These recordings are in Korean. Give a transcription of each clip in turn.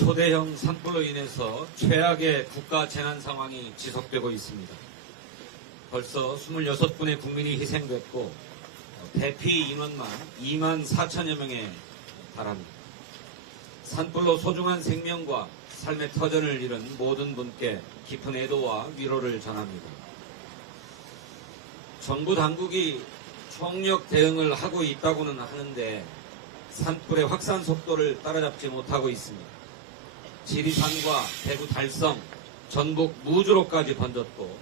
초대형 산불로 인해서 최악의 국가 재난 상황이 지속되고 있습니다. 벌써 26분의 국민이 희생됐고 대피 인원만 2만 4천여 명에 달합니다. 산불로 소중한 생명과 삶의 터전을 잃은 모든 분께 깊은 애도와 위로를 전합니다. 정부 당국이 총력 대응을 하고 있다고는 하는데 산불의 확산 속도를 따라잡지 못하고 있습니다. 지리산과 대구 달성, 전북 무주로까지 번졌고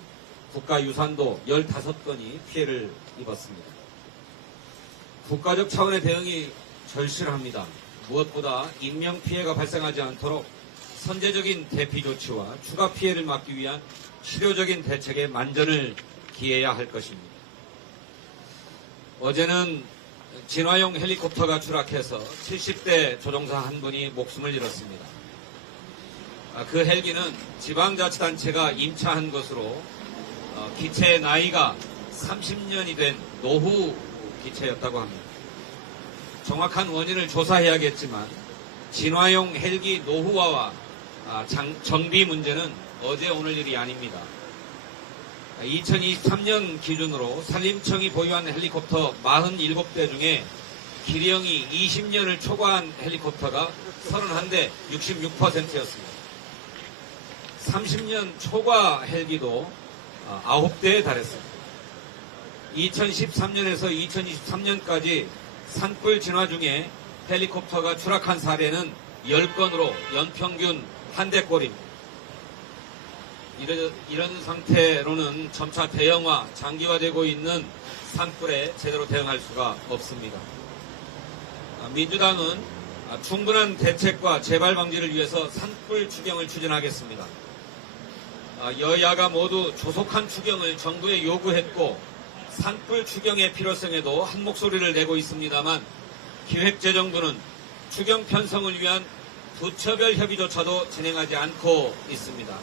국가유산도 15건이 피해를 입었습니다. 국가적 차원의 대응이 절실합니다. 무엇보다 인명피해가 발생하지 않도록 선제적인 대피 조치와 추가 피해를 막기 위한 실효적인 대책에 만전을 기해야 할 것입니다. 어제는 진화용 헬리콥터가 추락해서 70대 조종사 한 분이 목숨을 잃었습니다. 그 헬기는 지방자치단체가 임차한 것으로 기체의 나이가 30년이 된 노후 기체였다고 합니다. 정확한 원인을 조사해야겠지만 진화용 헬기 노후화와 정비 문제는 어제 오늘 일이 아닙니다. 2023년 기준으로 산림청이 보유한 헬리콥터 47대 중에 기령이 20년을 초과한 헬리콥터가 31대 66%였습니다. 30년 초과 헬기도 9대에 달했습니다. 2013년에서 2023년까지 산불 진화 중에 헬리콥터가 추락한 사례는 10건으로 연평균 한 대꼴입니다. 이런 상태로는 점차 대형화, 장기화되고 있는 산불에 제대로 대응할 수가 없습니다. 민주당은 충분한 대책과 재발 방지를 위해서 산불 추경을 추진하겠습니다. 여야가 모두 조속한 추경을 정부에 요구했고 산불 추경의 필요성에도 한 목소리를 내고 있습니다만 기획재정부는 추경 편성을 위한 부처별 협의조차도 진행하지 않고 있습니다.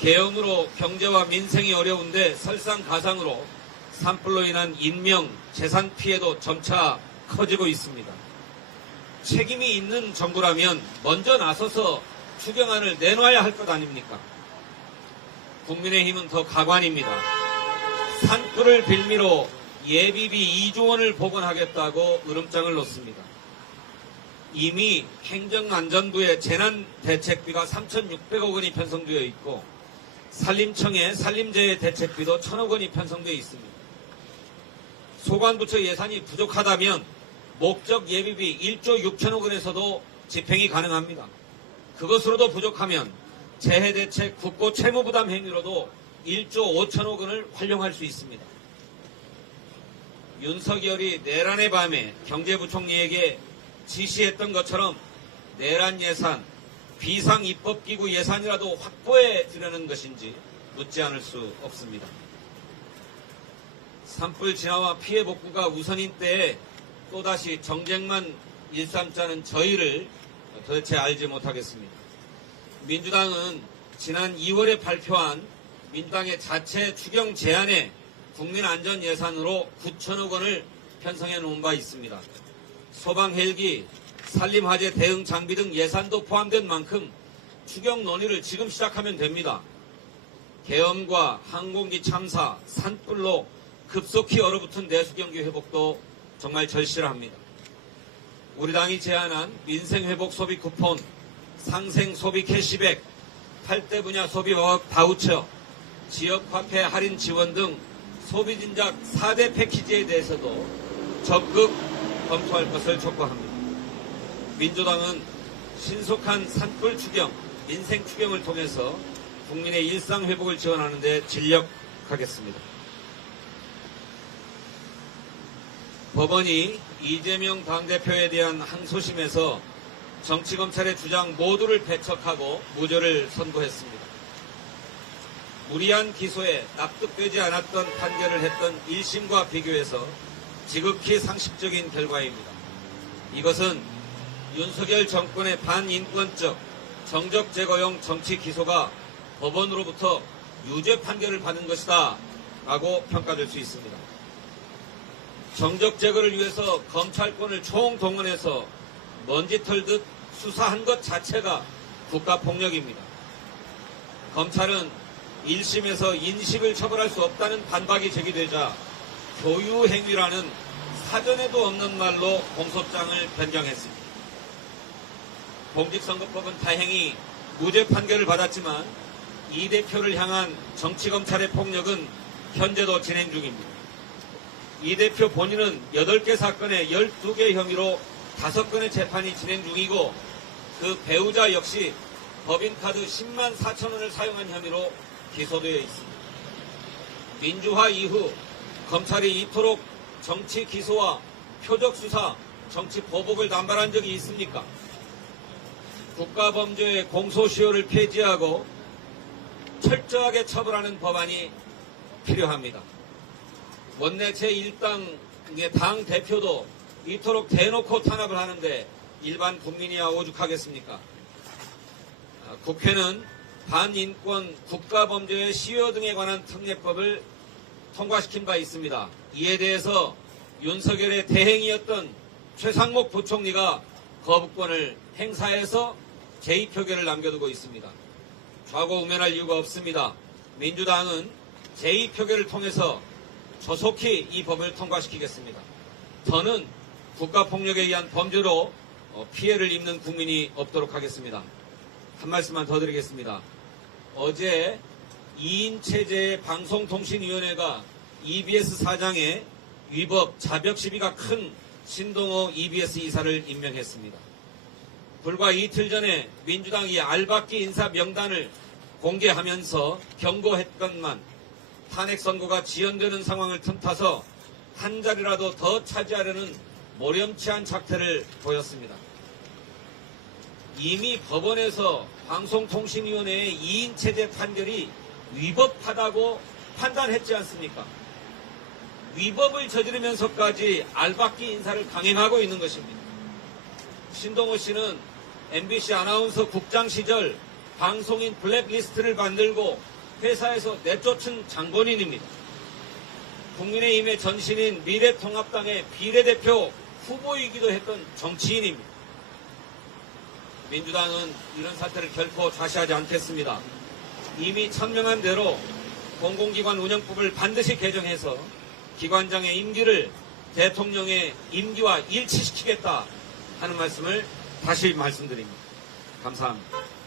계엄으로 경제와 민생이 어려운데 설상가상으로 산불로 인한 인명, 재산 피해도 점차 커지고 있습니다. 책임이 있는 정부라면 먼저 나서서 추경안을 내놔야 할 것 아닙니까? 국민의힘은 더 가관입니다. 산불을 빌미로 예비비 2조 원을 복원하겠다고 으름장을 놓습니다. 이미 행정안전부의 재난대책비가 3,600억 원이 편성되어 있고 산림청의 산림재해 대책비도 1,000억 원이 편성되어 있습니다. 소관부처 예산이 부족하다면 목적 예비비 1조 6천억 원에서도 집행이 가능합니다. 그것으로도 부족하면 재해대책 국고 채무부담 행위로도 1조 5천억 원을 활용할 수 있습니다. 윤석열이 내란의 밤에 경제부총리에게 지시했던 것처럼 내란 예산, 비상입법기구 예산이라도 확보해 주려는 것인지 묻지 않을 수 없습니다. 산불 진화와 피해 복구가 우선인 때에 또다시 정쟁만 일삼자는 저희를 도대체 알지 못하겠습니다. 민주당은 지난 2월에 발표한 민주당의 자체 추경 제안에 국민안전 예산으로 9천억 원을 편성해 놓은 바 있습니다. 소방 헬기, 산림화재 대응 장비 등 예산도 포함된 만큼 추경 논의를 지금 시작하면 됩니다. 계엄과 항공기 참사, 산불로 급속히 얼어붙은 내수경기 회복도 정말 절실합니다. 우리 당이 제안한 민생회복 소비 쿠폰, 상생 소비 캐시백, 8대 분야 소비 바우처, 지역화폐 할인 지원 등 소비진작 4대 패키지에 대해서도 적극 검토할 것을 촉구합니다. 민주당은 신속한 산불 추경, 민생 추경을 통해서 국민의 일상 회복을 지원하는 데 진력하겠습니다. 법원이 이재명 당대표에 대한 항소심에서 정치검찰의 주장 모두를 배척하고 무죄를 선고했습니다. 무리한 기소에 납득되지 않았던 판결을 했던 1심과 비교해서 지극히 상식적인 결과입니다. 이것은 윤석열 정권의 반인권적 정적 제거용 정치 기소가 법원으로부터 유죄 판결을 받은 것이다 라고 평가될 수 있습니다. 정적 제거를 위해서 검찰권을 총동원해서 먼지 털듯 수사한 것 자체가 국가폭력입니다. 검찰은 1심에서 인식을 처벌할 수 없다는 반박이 제기되자 교유행위라는 사전에도 없는 말로 공소장을 변경했습니다. 공직선거법은 다행히 무죄 판결을 받았지만 이 대표를 향한 정치검찰의 폭력은 현재도 진행 중입니다. 이 대표 본인은 8개 사건에 12개 혐의로 5건의 재판이 진행 중이고 그 배우자 역시 법인카드 10만 4천 원을 사용한 혐의로 기소되어 있습니다. 민주화 이후 검찰이 이토록 정치 기소와 표적 수사, 정치 보복을 남발한 적이 있습니까? 국가범죄의 공소시효를 폐지하고 철저하게 처벌하는 법안이 필요합니다. 원내 제1당 당 대표도 이토록 대놓고 탄압을 하는데 일반 국민이야 오죽하겠습니까? 국회는 반인권 국가범죄의 시효 등에 관한 특례법을 통과시킨 바 있습니다. 이에 대해서 윤석열의 대행이었던 최상목 부총리가 거부권을 행사해서 제2표결을 남겨두고 있습니다. 좌고우면할 이유가 없습니다. 민주당은 제2표결을 통해서 조속히 이 법을 통과시키겠습니다. 더는 국가폭력에 의한 범죄로 피해를 입는 국민이 없도록 하겠습니다. 한 말씀만 더 드리겠습니다. 어제 2인 체제의 방송통신위원회가 EBS 사장의 위법 자벽 시비가 큰 신동호 EBS 이사를 임명했습니다. 불과 이틀 전에 민주당이 알박기 인사 명단을 공개하면서 경고했건만 탄핵 선고가 지연되는 상황을 틈타서 한 자리라도 더 차지하려는 모렴치한 작태를 보였습니다. 이미 법원에서 방송통신위원회의 2인 체제 판결이 위법하다고 판단했지 않습니까? 위법을 저지르면서까지 알박기 인사를 강행하고 있는 것입니다. 신동호 씨는 MBC 아나운서 국장 시절 방송인 블랙리스트를 만들고 회사에서 내쫓은 장본인입니다. 국민의힘의 전신인 미래통합당의 비례대표 후보이기도 했던 정치인입니다. 민주당은 이런 사태를 결코 좌시하지 않겠습니다. 이미 천명한 대로 공공기관 운영법을 반드시 개정해서 기관장의 임기를 대통령의 임기와 일치시키겠다 하는 말씀을 다시 말씀드립니다. 감사합니다.